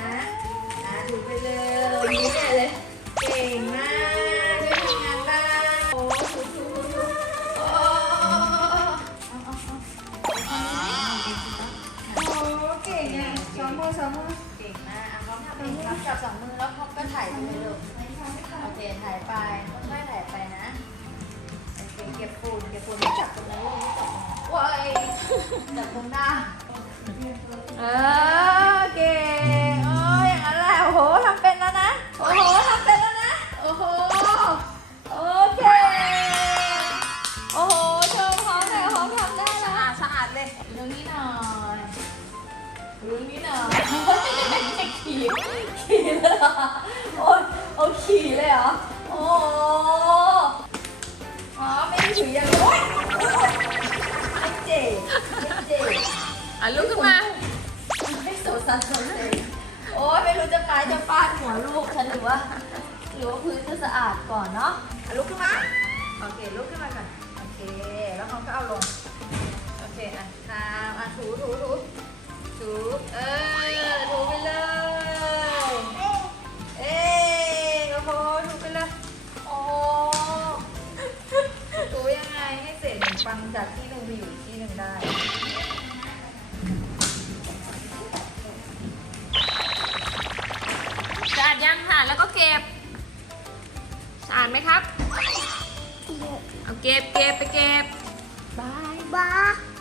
นะถูไปเลยยิ้มใหญ่เลย เก่งมากได้ทำงานบ้านโอ้ถูถูถูถูโอ้โอ้เก่งอะสองมือสองมือเก่งมากอะพร้อมทำเองครับจับสองมือแล้วพร้อมก็ถ่ายไปเลยลูกโอเคถ่ายไปค่อยๆถ่ายไปนะเก็บปูนเก็บปูนไม่จับตรงนั้นลูกไม่จับตรงนั้นว้ายจับตรงหน้าเออ ดูนี่น่อยขี่ขี่เลยเหรอโอ้ยเอาขี่เลยเหรอ โอ้อ๋อไม่ได้ถือย่างโอ๊ยไม่เจ็บไม่เจ็บอะลุกขึ้นมา ไม่โซซันโซเซโอ้ยไม่รู้จะปาจะฟาดหัวลูกฉันหรือว่าหรือว่าพื้นจะสะอาดก่อนเนาะอะลุกขึ้นมา โอเคลุกขึ้นมาก่อน โอเค แล้วเขาก็เอาลง โอเค อะทามอะถูถูถู ถูเออถูไปเลยเอ้ยโอ้โหถูไปเลยโอ้ถูยังไงให้เศษขนมปังจากที่หนึ่งไปอยู่อีกที่หนึ่งได้สะอาดยังค่ะแล้วก็เก็บสะอาดไหมครับ เอาเก็บเก็บไปเก็บ บายบ้าแ